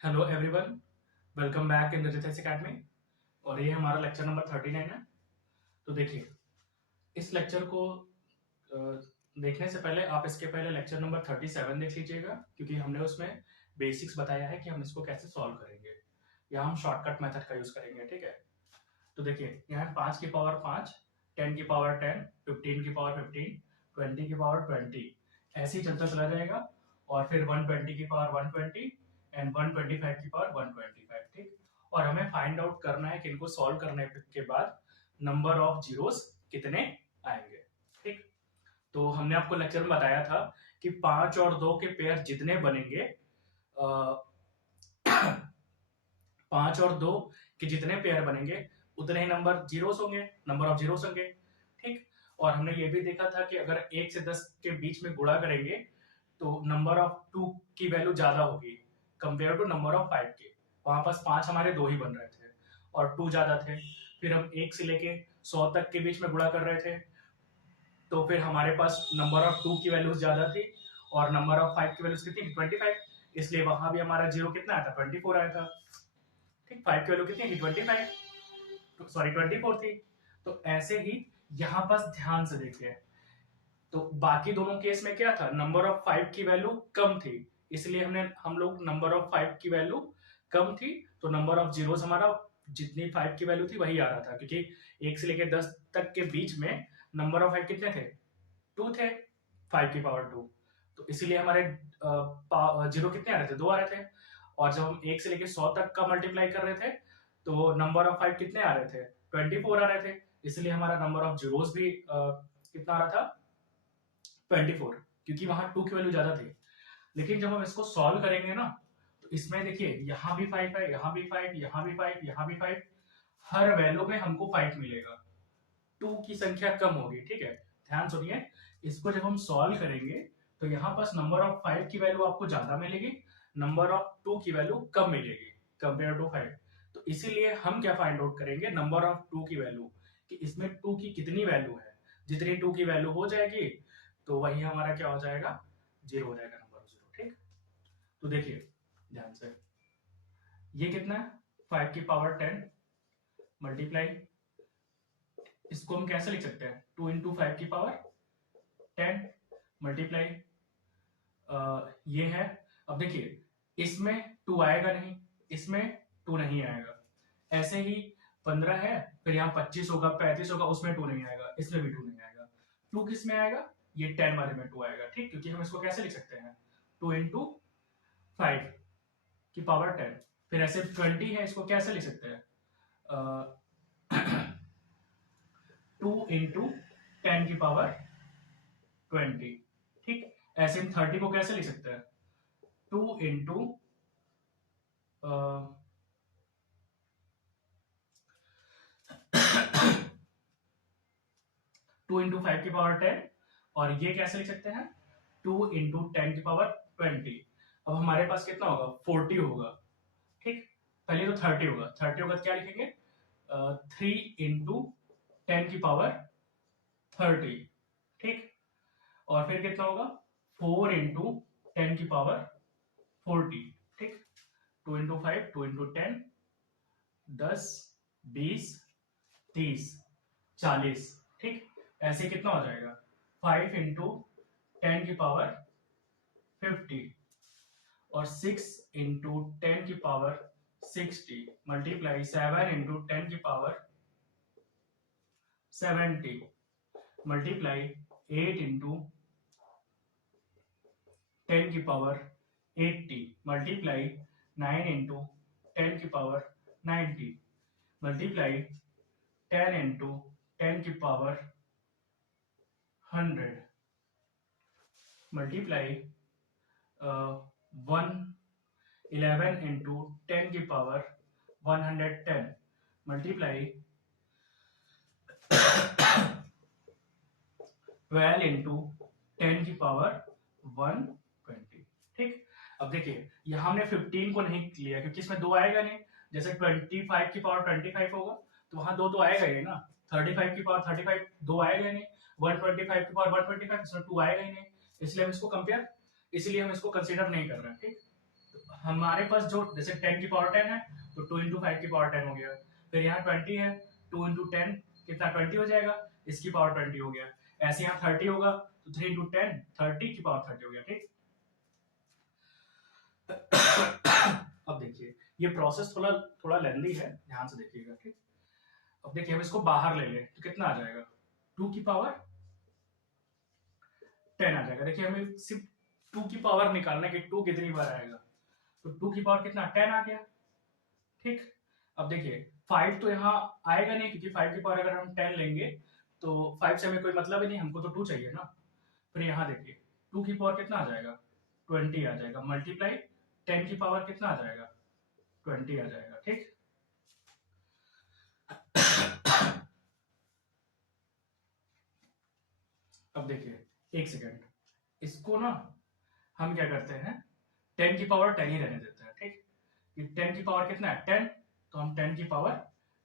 Hello everyone, welcome back in Ritesh academy. और ये हमारा लेक्चर नंबर 39 है। तो देखिए, इस लेक्चर को अ, देखने से पहले आप इसके पहले लेक्चर नंबर 37 देख लीजिएगा, क्योंकि हमने उसमें बेसिक्स बताया है कि हम इसको कैसे सॉल्व करेंगे। यहाँ हम शॉर्टकट मेथड का यूज करेंगे, ठीक है। तो देखिए, यहाँ 5 की पावर 5, 10 की पावर 10, 15 की पावर 15, 20 की पावर 20, ऐसे ही चलता चला जाएगा। और फिर 120 की पावर 120 एंड 125 की पावर 125, ठीक। और हमें फाइंड आउट करना है कि इनको सॉल्व करने के बाद नंबर ऑफ जीरोस कितने आएंगे, ठीक। तो हमने आपको लेक्चर में बताया था कि 5 और 2 के पेयर जितने बनेंगे, अ, 5 और 2 के जितने पेयर बनेंगे उतने ही नंबर जीरोस होंगे, नंबर ऑफ जीरोस होंगे, ठीक। और हमने ये भी देखा था कि अगर 1 से 10 के बीच में गुणा करेंगे तो नंबर ऑफ 2 की वैल्यू ज्यादा होगी कंपेयर टू नंबर ऑफ 5 के। वहां पास 5 हमारे 2 ही बन रहे थे और 2 ज्यादा थे। फिर हम 1 से लेके 100 तक के बीच में गुणा कर रहे थे, तो फिर हमारे पास नंबर ऑफ 2 की वैल्यूज ज्यादा थी और नंबर ऑफ 5 की वैल्यूज कितनी थी, 25। इसलिए वहां भी हमारा जीरो कितना आया था, 24 आया था, ठीक। 5 की वैल्यू कितनी थी, 25, सॉरी 24 थी। तो ऐसे ही यहाँ पास ध्यान से देखिए, तो बाकी दोनों केस में क्या था, नंबर ऑफ 5 की वैल्यू कम थी, इसलिए हम लोग नंबर ऑफ 5 की वैल्यू कम थी, तो नंबर ऑफ जीरोस हमारा जितनी 5 की वैल्यू थी वही आ रहा था, क्योंकि 1 से लेकर 10 तक के बीच में नंबर ऑफ 5 कितने थे, 2 थे, 5 की पावर 2। तो इसीलिए हमारे जीरो कितने आ रहे थे, 2 आ रहे थे। और जब हम 1 से लेकर 100 तक का मल्टीप्लाई कर रहे थे तो नंबर ऑफ 5 कितने आ रहे थे, 24 आ रहे थे। इसलिए हमारा नंबर ऑफ जीरोस भी कितना आ रहा था, 24, क्योंकि वहां 2 की वैल्यू ज्यादा थी। लेकिन जब हम इसको सॉल्व करेंगे ना, तो इसमें देखिए यहाँ भी 5 है, यहाँ भी 5, यहाँ भी 5, यहाँ भी 5, हर वैल्यू में हमको 5 मिलेगा, 2 की संख्या कम होगी, ठीक है। ध्यान सुनिए, इसको जब हम सॉल्व करेंगे तो यहाँ पास नंबर ऑफ 5 की वैल्यू आपको ज्यादा मिलेगी, नंबर ऑफ 2 की वैल्यू कम मिलेगी कंपेयर टू 5। तो इसीलिए हम क्या फाइंड आउट करेंगे, नंबर ऑफ 2 की वैल्यू, कि इसमें 2 की कितनी वैल्यू है। जितनी 2 की वैल्यू हो जाएगी तो वही हमारा क्या हो जाएगा, जीरो हो जाएगा, नंबर ऑफ जीरो, ठीक। तो देखिए ध्यान से, ये कितना है, 5 की पावर 10 मल्टीप्लाई, इसको हम कैसे लिख सकते हैं, 2 इंटू 5 की पावर 10 मल्टीप्लाई, ये है। अब देखिए, इसमें 2 आएगा नहीं, इसमें 2 नहीं आएगा। ऐसे ही 15 है, फिर यहाँ 25 होगा, 35 होगा, उसमें 2 नहीं आएगा, इसमें भी 2 नहीं आएगा। 2 किस में आएगा, ये 10 वाले में 2 आएगा, ठीक। क्योंकि हम इसको कैसे लिख सकते हैं, 2 इंटू 5 की पावर 10। फिर ऐसे 20 है, इसको कैसे लिख सकते हैं, 2 इंटू 10 की पावर 20, ठीक। ऐसे हम 30 को कैसे लिख सकते हैं, 2 इंटू 2 इंटू 5 की पावर 10, और ये कैसे लिख सकते हैं, 2 इंटू 10 की पावर 20। अब हमारे पास कितना होगा, 40 होगा, ठीक। पहले तो 30 होगा, 30 होगा तो क्या लिखेंगे, 3 इंटू 10 की पावर 30, ठीक। और फिर कितना होगा, 4 इंटू 10 की पावर 40, ठीक। 2 इंटू 5, 2 इंटू 10, 10, 20, 30, 40, ठीक। ऐसे कितना हो जाएगा, 5 इंटू 10 की पावर 50, और 6 इंटू 10 की पावर 60 मल्टीप्लाई 7 इंटू 10 की पावर 70 मल्टीप्लाई 8 इंटू 10 की पावर 80 मल्टीप्लाई 9 इंटू 10 की पावर 90 मल्टीप्लाई 10 इंटू 10 की पावर 100 मल्टीप्लाई 11 इंटू 10 की पावर 110 मल्टीप्लाई 12 इंटू 10 की पावर 120, ठीक। अब देखिए, यहां हमने 15 को नहीं लिया क्योंकि इसमें 2 आएगा नहीं। जैसे 25 की पावर 25 होगा तो वहां 2 तो आएगा ही ना, 35 की पावर 35 2 आएगा ही नहीं, 125 की पावर 125 इसमें 2 आएगा ही नहीं। इसलिए हम इसको कंपेयर, इसलिए हम इसको कंसीडर नहीं कर रहे हैं, ठीक। हमारे पास जो जैसे 10 की पावर 10 है तो 2 इंटू 5 की पावर 10 हो गया। फिर यहाँ 20 है, 2 इंटू 10 कितना 20 हो जाएगा, इसकी पावर 20 हो गया। ऐसे यहाँ 30 होगा तो 3 इंटू 10 30 की पावर 30 हो गया। ठीक, अब देखिए ये प्रोसेस थोड़ा थोड़ा लेंदी है, ध्यान से देखिएगा। ठीक, अब देखिए हम इसको बाहर ले लें तो कितना आ जाएगा, 2 की पावर 10 आ जाएगा। देखिए हमें सिर्फ 2 की पावर निकालना है कि 2 कितनी बार आएगा, तो 2 की पावर कितना 10 आ गया। ठीक, अब देखिए 5 तो यहाँ आएगा नहीं क्योंकि 5 की पावर अगर हम 10 लेंगे तो 5 से हमें कोई मतलब ही नहीं, हमको तो 2 चाहिए ना। फिर यहाँ देखिए 2 की पावर कितना आ जाएगा 20 आ जाएगा, मल्टीप्लाई 10 की पावर कितना आ जाएगा 20 आ जाएगा। ठीक, अब देखिए एक सेकेंड, इसको ना हम क्या करते हैं 10 की पावर 10 ही रहने देते हैं। ठीक, ये 10 की पावर कितना है 10, तो हम 10 की पावर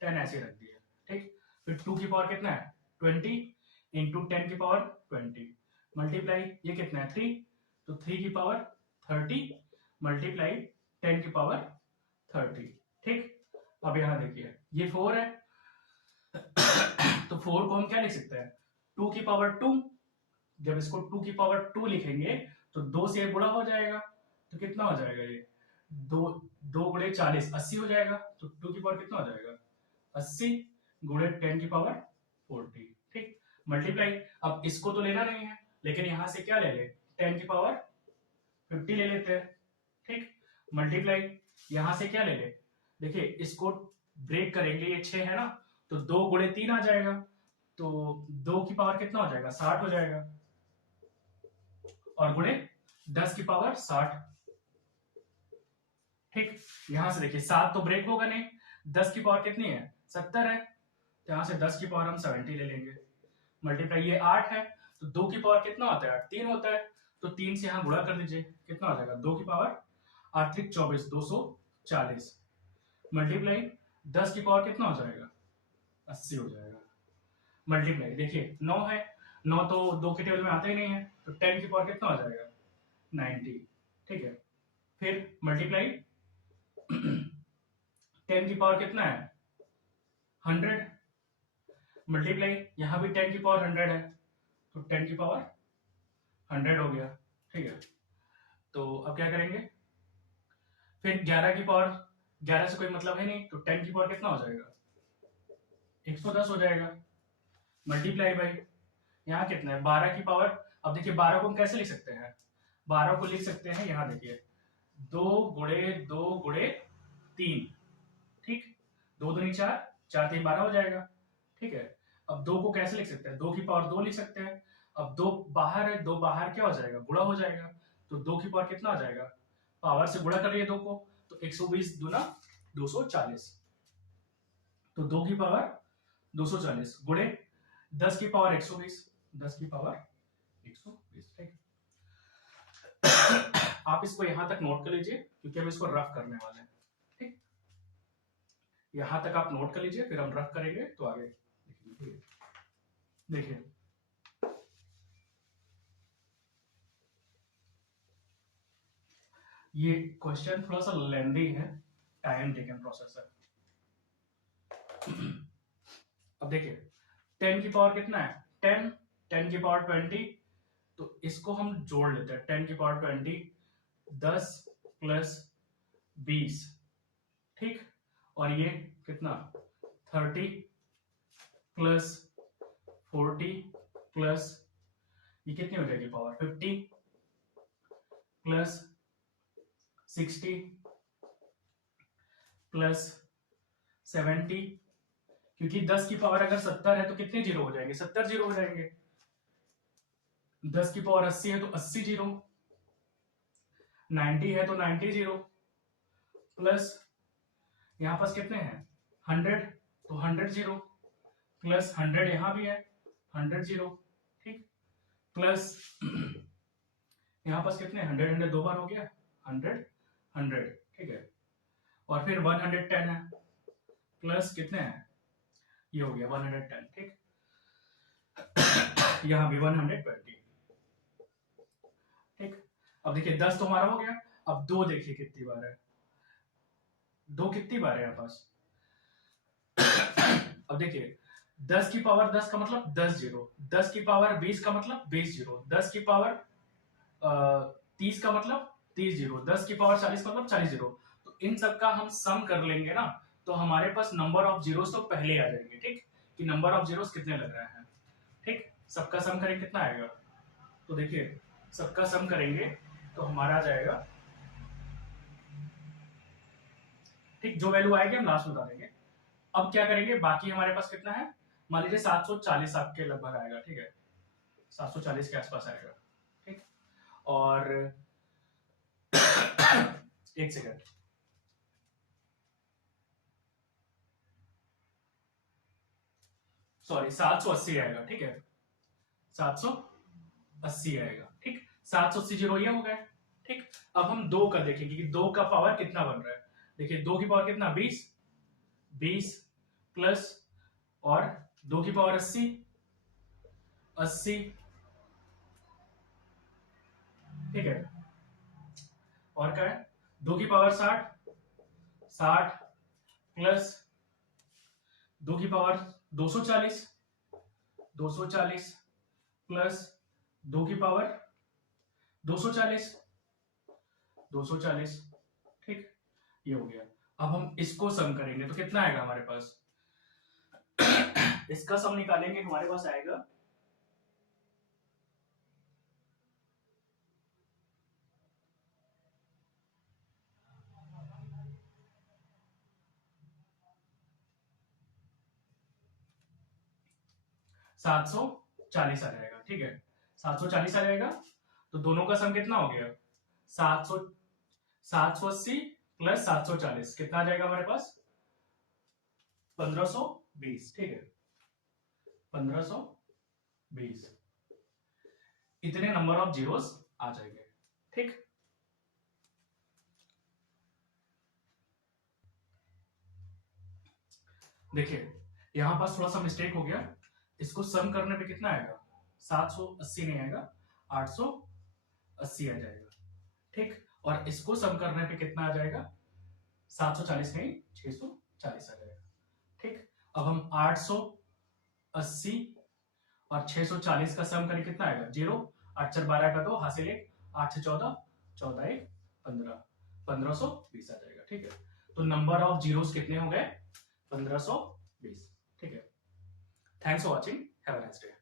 10 ऐसे रख दिया। ठीक, फिर 2 की पावर कितना है 20 इंटू 10 की पावर 20 मल्टीप्लाई ये कितना है 3, तो 3 की पावर 30 मल्टीप्लाई 10 की पावर 30। ठीक, अब यहाँ देखिए ये 4 है तो 4 को हम क्या लिख सकते हैं 2 की पावर 2, जब इसको 2 की पावर 2 लिखेंगे तो 2 से गुणा हो जाएगा, तो कितना हो जाएगा ये 2 2 गुणे 40 80 हो जाएगा। तो 2 की पावर कितना हो जाएगा 80 गुणे 10 की पावर 40। ठीक, मल्टीप्लाई अब इसको तो लेना नहीं है लेकिन यहां से क्या ले ले 10 की पावर 50 ले लेते हैं। ठीक, मल्टीप्लाई यहां से क्या ले ले, देखिए इसको ब्रेक करेंगे ये 6 है ना, तो 2 गुणे 3 आ जाएगा, तो 2 की पावर कितना हो जाएगा 60 हो जाएगा, और गुणे 10 की पावर 60। ठीक, यहां से देखिए 7 तो ब्रेक होगा नहीं, 10 की पावर कितनी है 70 है, तो यहां से 10 की पावर हम 70 ले लेंगे। मल्टीप्लाई ये 8 है, तो 2 की पावर कितना होता है 3 होता है, तो 3 से यहां गुणा कर दीजिए, कितना हो जाएगा 2 की पावर 8 24 240 मल्टीप्लाई 10 की पावर कितना हो जाएगा 80 हो जाएगा। मल्टीप्लाई देखिए 9 है, 9 तो 2 के टेबल में आता ही नहीं है, तो 10 की पावर कितना हो जाएगा 90। ठीक है, फिर मल्टीप्लाई 10 की पावर कितना है 100 मल्टीप्लाई यहां भी 10 की पावर 100 है, तो 10 की पावर 100 हो गया। ठीक है, तो अब क्या करेंगे, फिर 11 की पावर 11 से कोई मतलब है नहीं, तो 10 की पावर कितना हो जाएगा 110 हो जाएगा। मल्टीप्लाई बाई यहाँ कितना है 12 की पावर, अब देखिए 12 को हम कैसे लिख सकते हैं, 12 को लिख सकते हैं यहाँ देखिए 2 गुणे 2 गुणे 3। ठीक, 2 दूनी 4 4 3 12 हो जाएगा। ठीक है, अब 2 को कैसे लिख सकते हैं 2 की पावर 2 लिख सकते हैं, अब 2 बाहर है, 2 बाहर क्या हो जाएगा गुणा हो जाएगा, तो 2 की पावर कितना आ जाएगा, पावर से गुणा कर रही है 2 को, तो 120 दूना 240, तो 2 की पावर 240 गुणे 10 की पावर 120, 10 की पावर 120। ठीक, आप इसको यहां तक नोट कर लीजिए क्योंकि हम इसको रफ करने वाले हैं। ठीक, यहां तक आप नोट कर लीजिए, फिर हम रफ करेंगे तो आगे देखिए ये क्वेश्चन थोड़ा सा लेंदी है, टाइम टेकन प्रोसेस है। अब देखिए 10 की पावर कितना है 10, 10 की पावर 20, तो इसको हम जोड़ लेते हैं 10 की पावर 20 10 प्लस 20। ठीक, और ये कितना 30 प्लस 40 प्लस ये कितनी हो जाएगी पावर 50 प्लस 60 प्लस 70, क्योंकि 10 की पावर अगर 70 है तो कितने जीरो हो जाएंगे 70 जीरो हो जाएंगे, 10 की पावर 80 है तो 80 जीरो, 90 है तो 90 जीरो, प्लस यहां पास कितने हैं 100 तो 100 जीरो, प्लस 100 यहां भी है 100 जीरो। ठीक, प्लस यहां पास कितने 100 100 दो बार हो गया 100 100। ठीक है, और फिर 110 है, प्लस कितने हैं ये हो गया 110। ठीक, यहां भी 120। ठीक, अब देखिए 10 तो हमारा हो गया, अब 2 देखिए कितनी बार है, 2 कितनी बार है यहाँ पास। अब देखिए 10 की पावर 10 का मतलब 10 जीरो, 10 की पावर 20 का मतलब 20 जीरो, 10 की पावर 30 का मतलब 30 जीरो, 10 की पावर 40 का मतलब 40 जीरो। तो इन सब का हम सम कर लेंगे ना, तो हमारे पास नंबर ऑफ जीरोस तो पहले आ जाएंगे। ठीक, कि नंबर ऑफ जीरोस कितने लग रहे हैं। ठीक, सबका सम करेंगे कितना आएगा, तो देखिए सबका सम करेंगे तो हमारा आ जाएगा, ठीक, जो वैल्यू आएगी हम लास्ट में बता देंगे। अब क्या करेंगे, बाकी हमारे पास कितना है, मान लीजिए 740 आपके लगभग आएगा। ठीक है, 740 के आसपास आएगा। ठीक, और एक सेकंड, सॉरी 780 आएगा। ठीक है, 780 आएगा। ठीक, 780 जीरो ये हो गया। ठीक, अब हम 2 का देखेंगे कि 2 का पावर कितना बन रहा है। देखिए 2 की पावर कितना, 20, 20 प्लस और 2 की पावर 80, 80। ठीक है, और क्या है, 2 की पावर 60, 60 प्लस 2 की पावर 240, 240 प्लस 2 की पावर 240, 240। ठीक, ये हो गया। अब हम इसको सम करेंगे तो कितना आएगा हमारे पास, इसका सम निकालेंगे हमारे पास आएगा 740 आ जाएगा। ठीक है, 740 आ जाएगा। तो दोनों का सम कितना हो गया, 700, 780 प्लस 740 कितना आ जाएगा हमारे पास, 1520। ठीक है, 1520, इतने नंबर ऑफ जीरोस आ जाएंगे। ठीक, देखिए यहां पास थोड़ा सा मिस्टेक हो गया, इसको सम करने पे कितना आएगा, 780 नहीं आएगा, 880 आ जाएगा। ठीक, और इसको सम करने पे कितना आ जाएगा, 740 नहीं 640 आ जाएगा। ठीक, अब हम 880 और 640 का सम करें कितना आएगा, 0, 8 4 12 का 2, हासिल 1, 8 से 14, 14 1 15, 1520 आ जाएगा। ठीक है, तो नंबर ऑफ जीरोस कितने हो गए, 1520। ठीक है, thanks for watching, have a nice day.